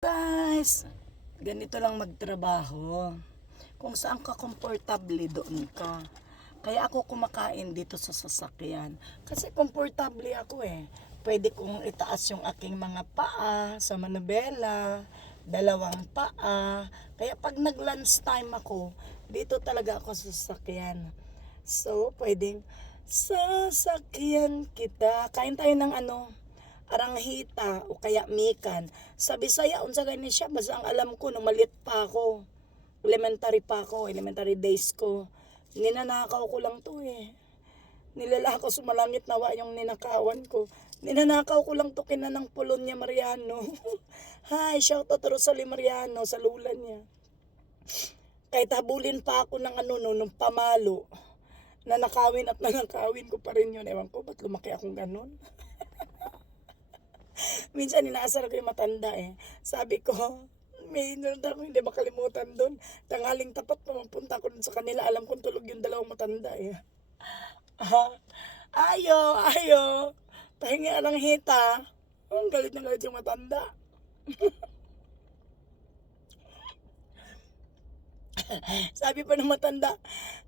Guys, ganito lang magtrabaho. Kung saan ka komportable doon ka. Kaya ako kumakain dito sa sasakyan. Kasi komportable ako eh. Pwede kong itaas yung aking mga paa sa manubela, dalawang paa. Kaya pag nag-lunch time ako, dito talaga ako sa sasakyan. So, pwedeng sasakyan kita. Kain tayo ng ano, aranghita o kaya mikan. Sa Bisaya, unsa gani siya, basta ang alam ko, nung maliit pa ako, elementary pa ako, elementary days ko, ninanakaw ko lang to eh. Nilalako sumalangit nawa yung ninakawan ko. Ninanakaw ko lang to kina ng Polonia Mariano. Hi, shout out Rosalie Mariano sa lula niya. Kahit habulin pa ako ng ano no, nung pamalo. Nanakawin at nanakawin ko pa rin yun. Ewan ko, ba't lumaki akong ganun? Minsan inaasar ko yung matanda eh. Sabi ko, may nanood ako hindi makalimutan doon. Tanghaling tapat pumunta ko sa kanila. Alam kong tulog yung dalawang matanda eh. Ah, ayo, ayo. Pahingi lang hita. Ang galit na galit yung matanda. Sabi pa ng matanda,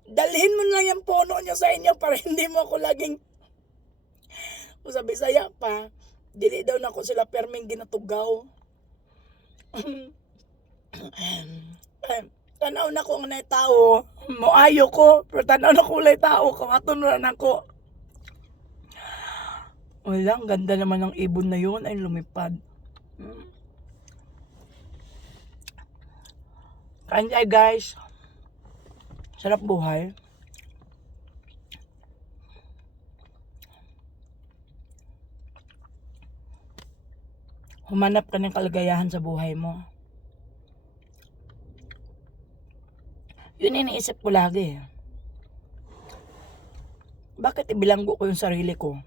dalhin mo na lang yung puno nyo sa inyo para hindi mo ako laging sabi saya pa, dili daw na ako sila perming ginatugaw. Tanaw na ko nga tao, moayo ko, pero tanaw na ko ulay tao, kamaton na ako. Wala, ang ganda naman ng ibon na yun, ay lumipad. Kain tayo guys. Sarap buhay. Humanap ka ng kaligayahan sa buhay mo. Yun iniisip ko lagi. Bakit ibilanggo ko yung sarili ko?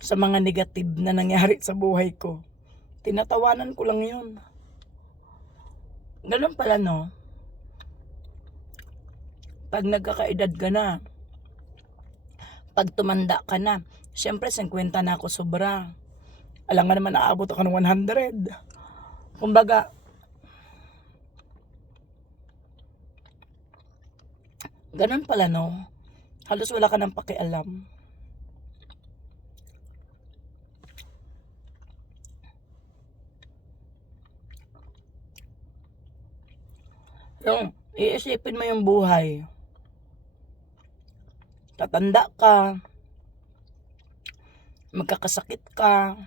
Sa mga negative na nangyari sa buhay ko. Tinatawanan ko lang yun. Ganun pala no. Pag nagkakaedad ka na, pag tumanda ka na, syempre 50 na ako sobra. Alam nga naman naabot ako ng 100. Kumbaga, ganun pala no. Halos wala ka ng pakialam. Yung iisipin mo yung buhay. Tatanda ka. Magkakasakit ka.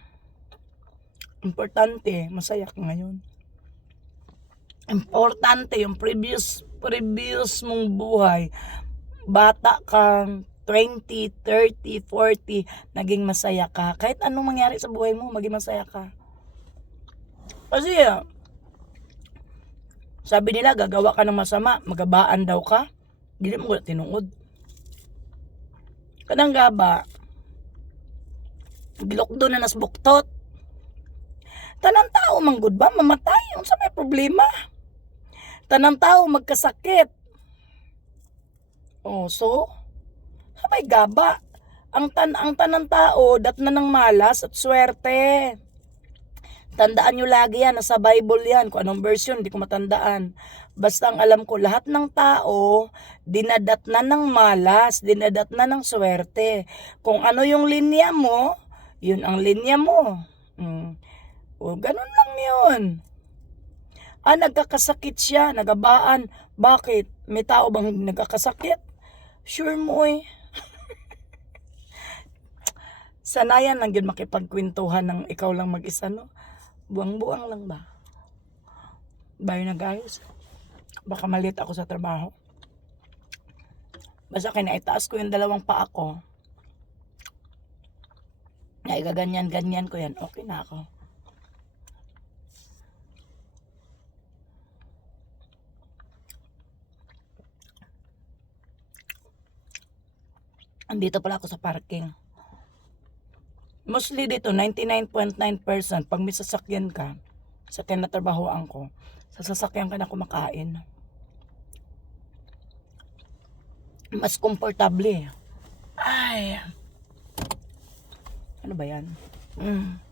Importante, masaya ka ngayon. Importante yung previous previous mong buhay. Bata ka, 20, 30, 40, naging masaya ka. Kahit anong mangyari sa buhay mo, maging masaya ka. Kasi, ah, sabi nila, gagawa ka ng masama, magabaan daw ka. Dili mo wala tinuod. Kanang gaba, gilokdo na nasbuktot. Tanang tao manggod ba, mamatay. Unsa may problema? Tanang tao magkasakit. Oh, so, habay gaba. Ang tan ang tanang tao, dat na ng malas at swerte. Tandaan nyo lagi yan, nasa Bible yan. Kung anong version, hindi ko matandaan. Basta ang alam ko, lahat ng tao, dinadat na ng malas, dinadat na ng swerte. Kung ano yung linya mo, yun ang linya mo. Mm. O, ganun lang yun. Ah, nagkakasakit siya, nagabaan. Bakit? May tao bang nagkakasakit? Sure mo eh. Sanayan lang yun makipagkwentuhan ng ikaw lang mag-isa, no? Buang-buang lang ba? Bayo na guys. Baka malit ako sa trabaho. Basta kinaitaas ko yung dalawang paa ko. Na igaganyan-ganyan ko yan. Okay na ako. Andito pala ako sa parking. Mostly dito, 99.9% pag may sasakyan ka, sa tinatrabahoan ko, sa sasakyan ka na kumakain. Mas komportable. Ay. Ano ba yan? Mm.